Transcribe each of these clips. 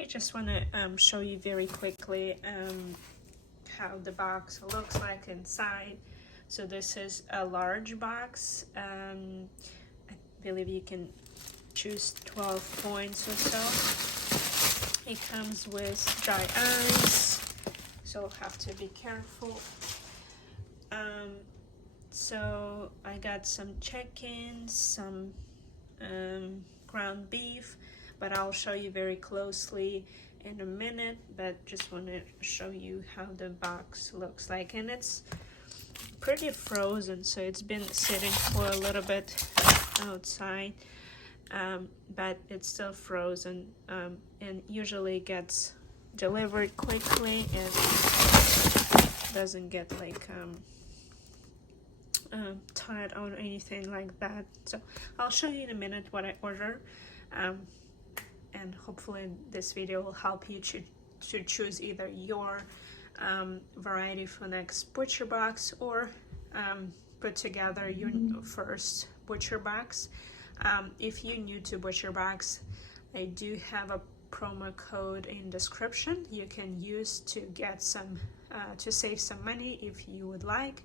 I just want to show you very quickly how the box looks like inside. So this is a large box. I believe you can choose 12 points or so. It comes with dry ice, so I'll have to be careful. So I got some chickens, some ground beef, but I'll show you very closely in a minute, but just want to show you how the box looks like. And it's pretty frozen, so it's been sitting for a little bit outside, but it's still frozen, and usually gets delivered quickly and doesn't get like tied or anything like that. So I'll show you in a minute what I order, and hopefully this video will help you to choose either your variety for next ButcherBox, or put together your first ButcherBox. If you're new to ButcherBox, I do have a promo code in description you can use to get some to save some money if you would like.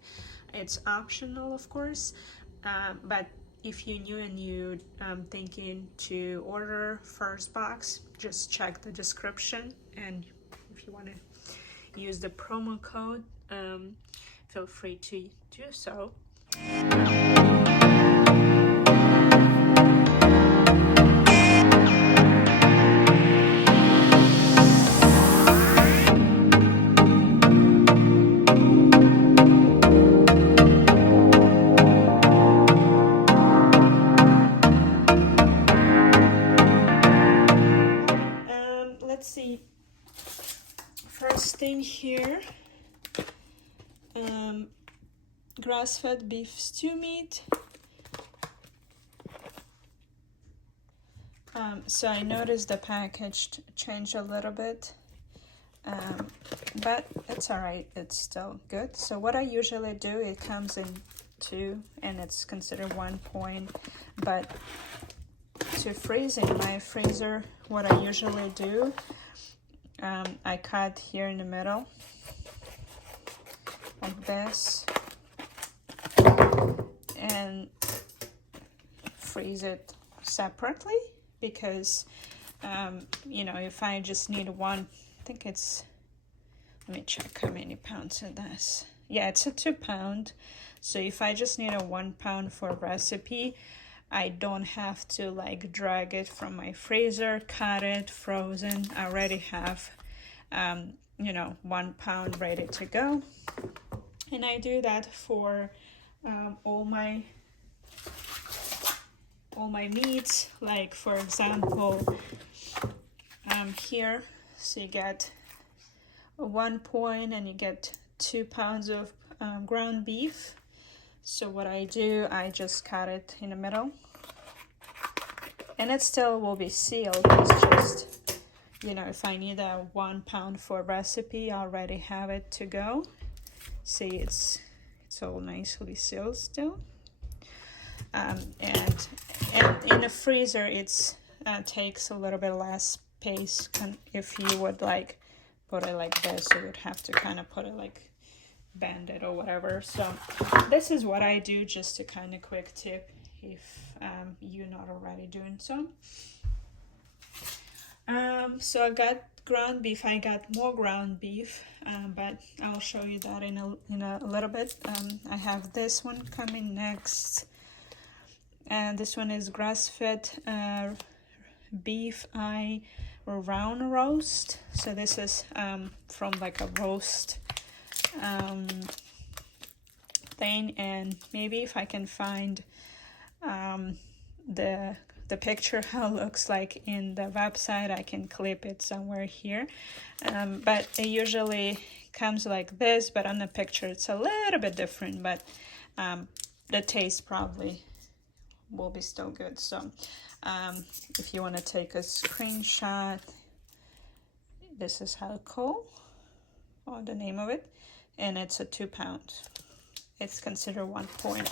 It's optional, of course, but if you're new and you thinking to order first box, just check the description, and if you want to use the promo code, feel free to do so. Let's see. First thing here, grass-fed beef stew meat. So I noticed the package changed a little bit, but it's alright, it's still good. So what I usually do, it comes in 2 and it's considered 1 point, but to freeze in my freezer, what I usually do, I cut here in the middle like this and freeze it separately, because you know, if I just need one, I think it's, let me check how many pounds it is. Yeah, it's a 2 pound. So if I just need a 1 pound for a recipe, I don't have to like drag it from my freezer, cut it, frozen. I already have, you know, 1 pound ready to go. And I do that for all my meats. Like for example, here, so you get 1 point and you get 2 pounds of ground beef. So what I do, I just cut it in the middle, and it still will be sealed. It's just, you know, if I need a 1 pound for a recipe, I already have it to go. See, it's all nicely sealed still. And in the freezer, it's takes a little bit less space. If you would like put it like this, you would have to kind of put it like bend it or whatever. So this is what I do, just a kind of quick tip if you're not already doing so. So I got ground beef. I got more ground beef, but I'll show you that in a little bit. I have this one coming next, and this one is grass-fed beef eye round roast. So this is from like a roast thing, and maybe if I can find the picture how it looks like in the website, I can clip it somewhere here, but it usually comes like this, but on the picture it's a little bit different, but the taste probably will be still good. So if you want to take a screenshot, this is how it called, or the name of it, and it's a 2 pound. It's considered 1 point.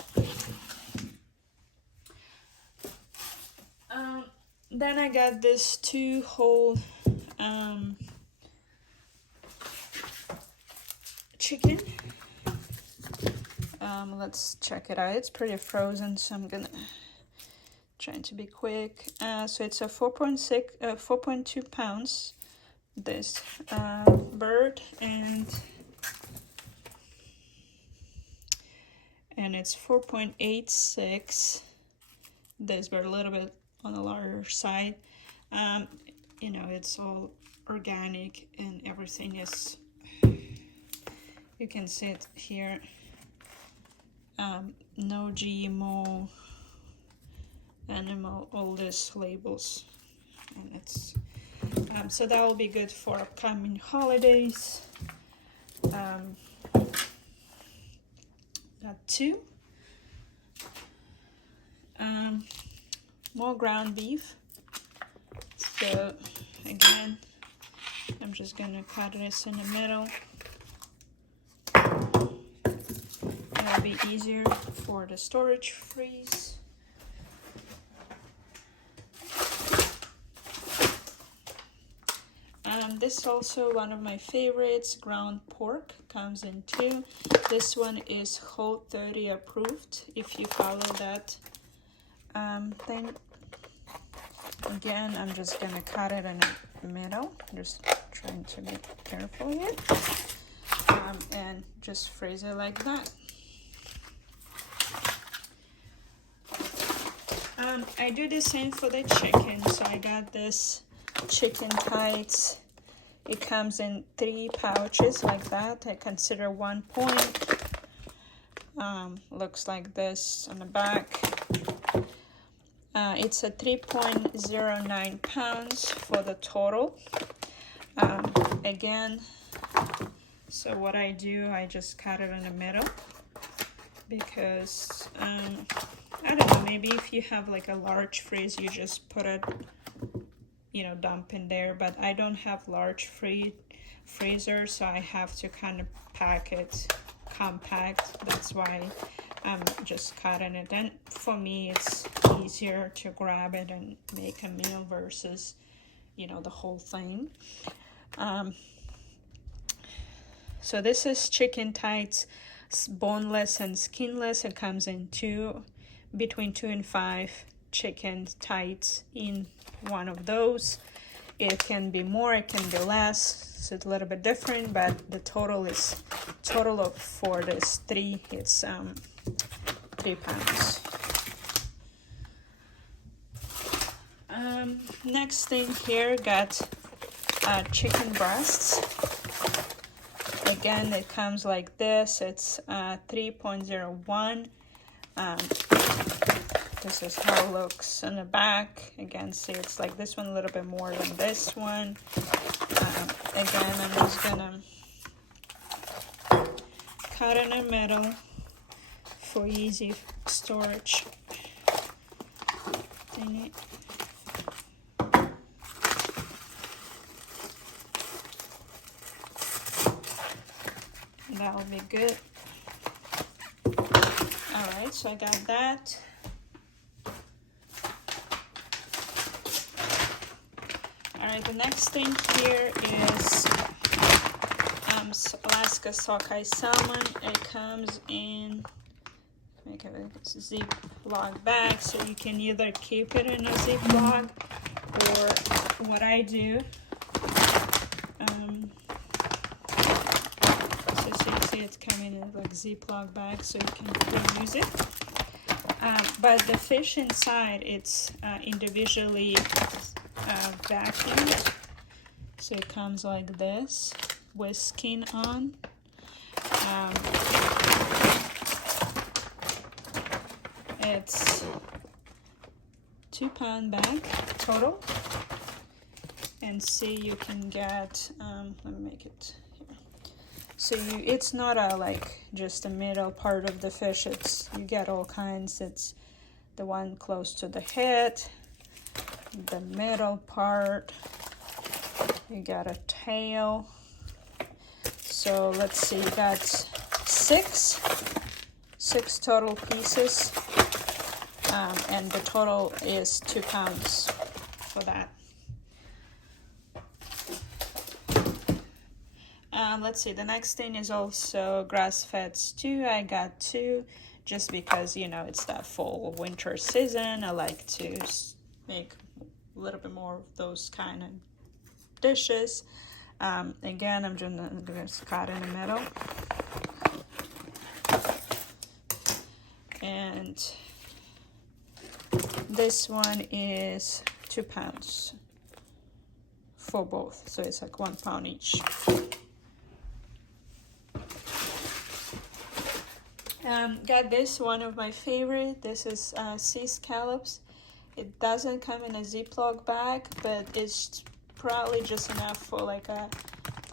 Then I got this 2 whole chicken. Let's check it out. It's pretty frozen, so I'm gonna trying to be quick. So it's a 4.2 pounds this bird, and it's 4.86 this bird, a little bit on the larger side. You know, it's all organic and everything is, you can see it here, no GMO animal, all these labels, and it's so that will be good for upcoming holidays. That too. More ground beef. So again, I'm just gonna cut this in the middle. It'll be easier for the storage freeze. This is also one of my favorites. Ground pork comes in two. This one is Whole30 approved, if you follow that thing. Again, I'm just gonna cut it in the middle, just trying to be careful here, and just freeze it like that. I do the same for the chicken. So I got this chicken tights. It comes in 3 pouches like that. I consider 1 point. Looks like this on the back. It's a 3.09 pounds for the total. Again, so what I do, I just cut it in the middle because I don't know, maybe if you have like a large freeze, you just put it, you know, dump in there, but I don't have large freezer, so I have to kind of pack it compact. That's why I'm just cutting it. And for me, it's easier to grab it and make a meal versus, you know, the whole thing. So this is chicken tights, boneless and skinless. It comes in between 2 and 5 chicken tights in one of those. It can be more, it can be less. So it's a little bit different, but the total of for this 3, it's 3 pounds. Next thing here, got chicken breasts. Again, it comes like this. It's 3.01. This is how it looks on the back. Again, see, it's like this one a little bit more than this one. Again, I'm just gonna cut in the middle for easy storage. Dang it. That will be good. Alright, so I got that. Alright, the next thing here is Alaska sockeye salmon. It comes in, make it a Ziploc bag, so you can either keep it in a Ziploc, or what I do, so you see it's coming in like Ziploc bag, so you can reuse it. But the fish inside, it's individually vacuumed, so it comes like this with skin on. It's 2 pound bag total, and see, you can get let me make it here. So it's not a like just the middle part of the fish, it's, you get all kinds. It's the one close to the head, the middle part, you got a tail. So let's see, got six total pieces, and the total is 2 pounds for that. Let's see, the next thing is also grass-fed stew. I got 2 just because, you know, it's that fall winter season. I like to make a little bit more of those kind of dishes. Again, I'm just cut in the middle. And this one is 2 pounds for both, so it's like 1 pound each. Got this, one of my favorite. This is sea scallops. It doesn't come in a Ziploc bag, but it's probably just enough for like a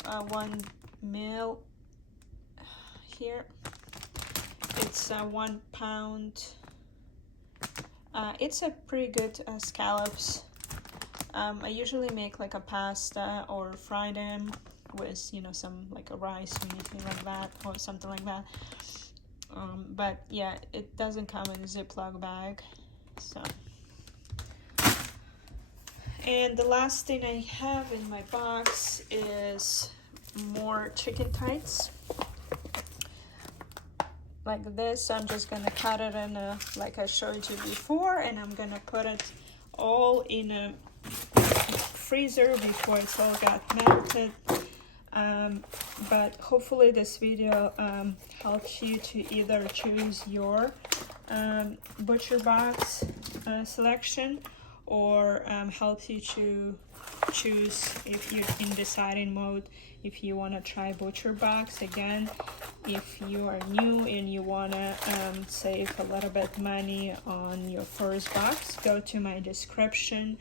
1 meal here. It's 1 pound. It's a pretty good scallops. I usually make like a pasta or fry them with, you know, some like a rice or anything like that, or something like that. But yeah, it doesn't come in a Ziploc bag. So, and the last thing I have in my box is more chicken tights. Like this, I'm just gonna cut it in a, like I showed you before, and I'm gonna put it all in a freezer before it's all got melted. But hopefully this video helps you to either choose your ButcherBox selection, or helps you to choose, if you're in deciding mode, if you want to try ButcherBox. Again, if you are new and you want to save a little bit money on your first box, go to my description.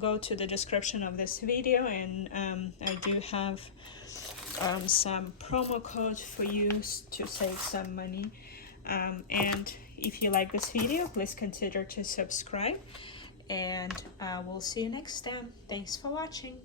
Go to the description of this video, and I do have some promo codes for you to save some money. And if you like this video, please consider to subscribe, and we'll see you next time. Thanks for watching.